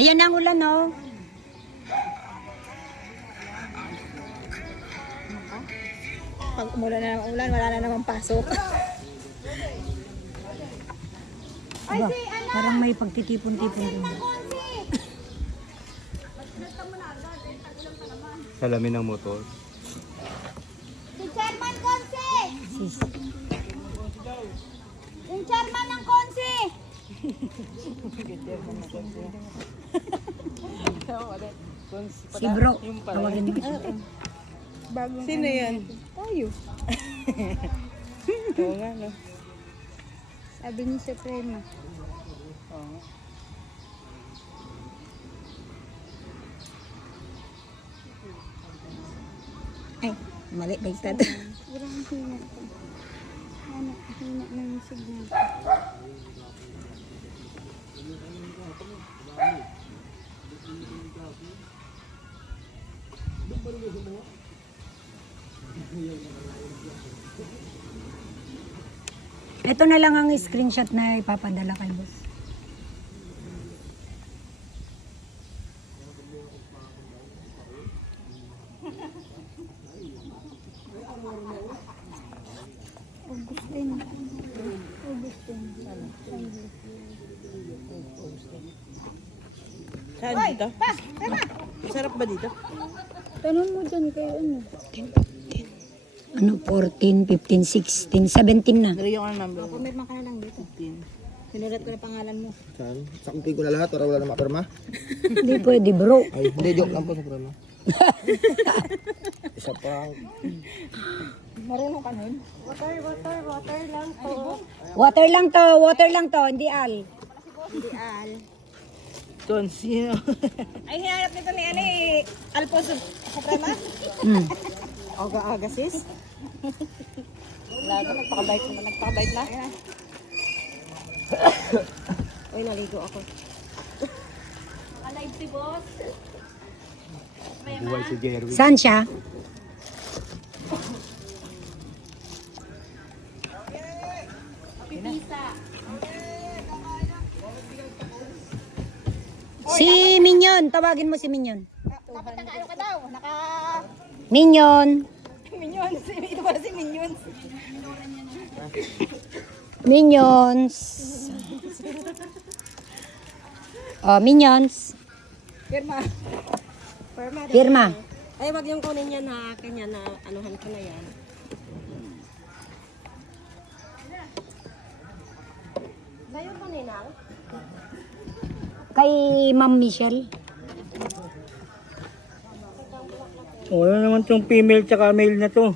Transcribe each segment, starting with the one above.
Ayan ang ulan, oh. Pag umulan na ng ulan, wala na namang pasok. Aba, parang may pagtitipon-tipon din. Salamin ng motor. Si Chairman Konsi! Sis. Yung Chairman ng Konsi! Si bro, tawagin mo. Sino yan? Tayo. Oo nga, no? Sabi ni Suprema. Ay, mali, baigtad. Sobrang hina ko. Ano, hina ng signal. Ito na lang ang screenshot na ipapadala kay boss. Augustine. Augustine. Saan dito? Sarap ba dito? Tanong mo dyan kayo ano? Ano, 14, 15, 16, 17 na. Nariyo ka ng number. Pumirma ka na lang dito. Sinulat ko na pangalan mo. Saan? Sakumpin ko na lahat para wala na mapirma. Hindi pwede, bro. Ay, hindi, joke lang po sa pirma. Isa pa. Marunong ka nun? Water lang po. Water lang to, hindi al. Hindi al. Sino? Ay, hinanap nito ni ano eh. Alfonso Suprema? Hmm. Aga-aga sis. Lago, nagpakabait na. Uy, naligo ako. Alive si boss. Buhay si Jerry. Saan siya? Pipisa. Si Minion, tawagin mo si Minion. Dapat naka-ano ka daw? Minion. Minions. Ito pala si Minions. Minions. Oh, Minions. Firma. Firma. Ay, wag yung kunin yan ha. Kanya na anuhan ko na yan. Ngayon pa ninang? Kay Ma'am Michelle. Wala naman tong female tsaka male na to.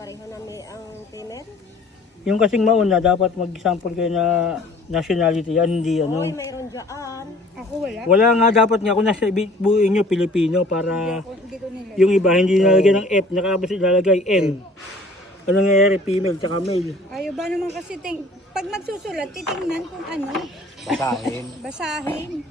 Pareho na may ang female? Yung kasing mauna, dapat mag-sample kayo na nationality yan, hindi ano. Uy, mayroon dyan. Ako wala. Wala nga dapat nga kung nasa buuin nyo Pilipino para Hindi ko nila. yung iba hindi nilalagay ng F, nakabas nilalagay N. Ano nangyayari, female tsaka male. Ayaw ba naman kasi pag magsusulat, titingnan kung ano. Basahin. Basahin.